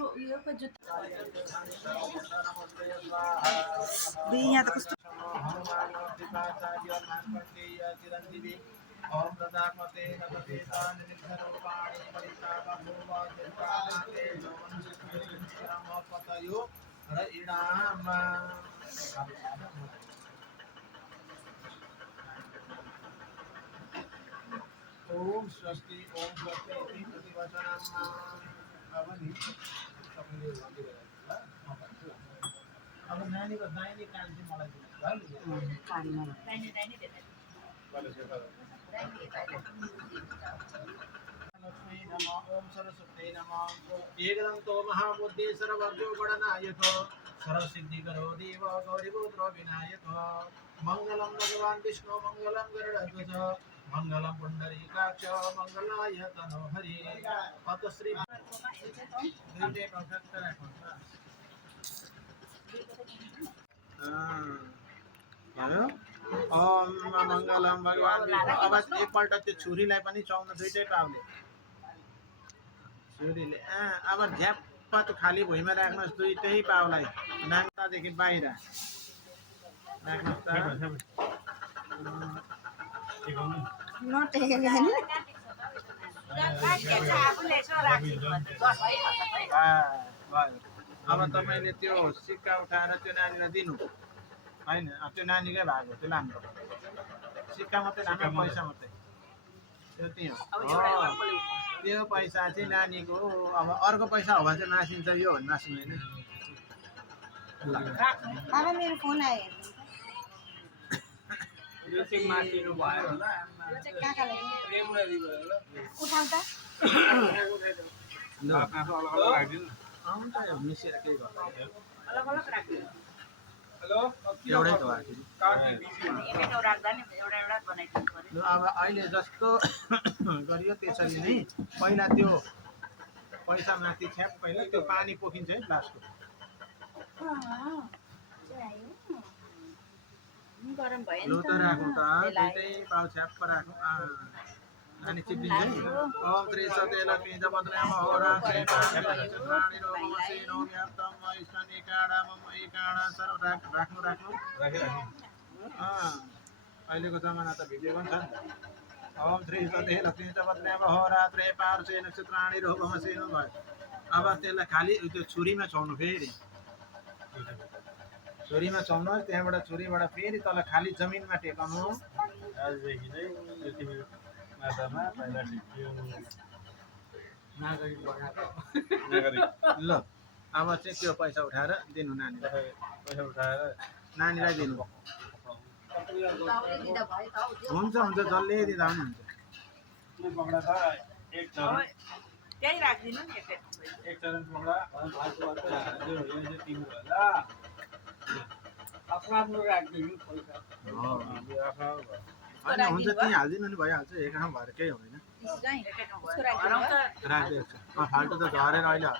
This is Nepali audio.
उयोको जुत्ता यहाँ त कस्तो ओम प्रजापते नमते तानिर्घरूपाणि परितापभूवज्जन्ताते जवंशतिरमपतयो रइणाम ओम स्वस्ति इति प्रतिवचनम् अवनि सबैले भन्दिरहेको अब नानीको दाहिने कान चाहिँ मलाई दिनु लक्ष्मी नमः ओम सरस्वती नमः एकदन्तो महाबुद्धि सर्वज्ञो गणनायक सर्वसिद्धिकरो देव गौरीपुत्र विनायक मंगलम भगवान विष्णु मंगलम गरुडध्वज मंगलम पुंडरीकाक्ष मंगलाय तनोहरि अत श्री दुईटे कन्ट्याक्ट राख्नु ओम मंगलम भगवान विष्णु अब एकपल्ट त्यो छुरीलाई पनि चाउन दुईटै पाउले छुरीले अब झ्याप्प खाली भुइँमा राख्नुहोस् दुईटै पाउलाई नाङ्गादेखि बाहिर राख्नुहोस् अब तपाईँले त्यो सिक्का उठाएर त्यो नानीलाई दिनु हैन त्यो नानीकै भाग हो त्यो राम्रो सिक्का मात्रै राम्रो पैसा मात्रै त्यो पैसा चाहिँ नानीको अब अर्को पैसा हो भने चाहिँ नासिन्छ यो नासिँदैन आमा मेरो फोन आयो यो चाहिँ मासिनु भयो होला यो चाहिँ काकालाई उठाउ त ल आफू अलग अलग राख्दिनु आउँछ मिसेर केही गर्छ अलग अलग राख्दिनु हेलो एउटै त आखिर एउटा राख्दा नि एउटा एउटा बनाइदिनु पर्यो अब अहिले जस्तो गरियो त्यसरी नै पहिला त्यो पैसा माथि छ्याप पहिला त्यो पानी पोखिन्छ है ग्लासको गरम भयो लो त राख्नु त दुईटै पाउ छ्याप राख्नु नानी चिप्लिन्छ है ओम श्री सत्य लक्ष्मी जपद्रयाम होरात्रे पाणी रोमसेनो व्याप्तम ईशानिकाडा मम एकाडा सर्व राख्नु अहिलेको जमाना त भिडियो पनि छ नि ओम श्री सत्य लक्ष्मी जपद्रयाम होरात्रे पार्से नक्षत्राणि रोमसेनो भयो अब त्यसलाई खाली त्यो छुरीमा छाउनु फेरि छुरीमा छाउनु त्यहाँबाट छुरीबाट फेरि तल खाली जमिनमा टेकाउनु आजदेखि नै यति मात्रामा पहिला सिक्यो नागरिक बनाएको नागरिक ल अब चाहिँ त्यो पैसा उठाएर दिनु नानीलाई पैसा उठाएर नानीलाई दिनु हुन्छ जसले दिँदा पनि हुन्छ पक्रा छ एक चरण त्यही राख्दिनु नि एक चरण पक्रा यो चाहिँ तिम्रो होला आफ्नो राख्दिनु पैसा होइन हुन्छ त्यहीँ हालिदिनु नि भइहाल्छ एक ठाउँ भएर केही हुँदैन राखिदिएको छ फाल्टु त झरेर अहिले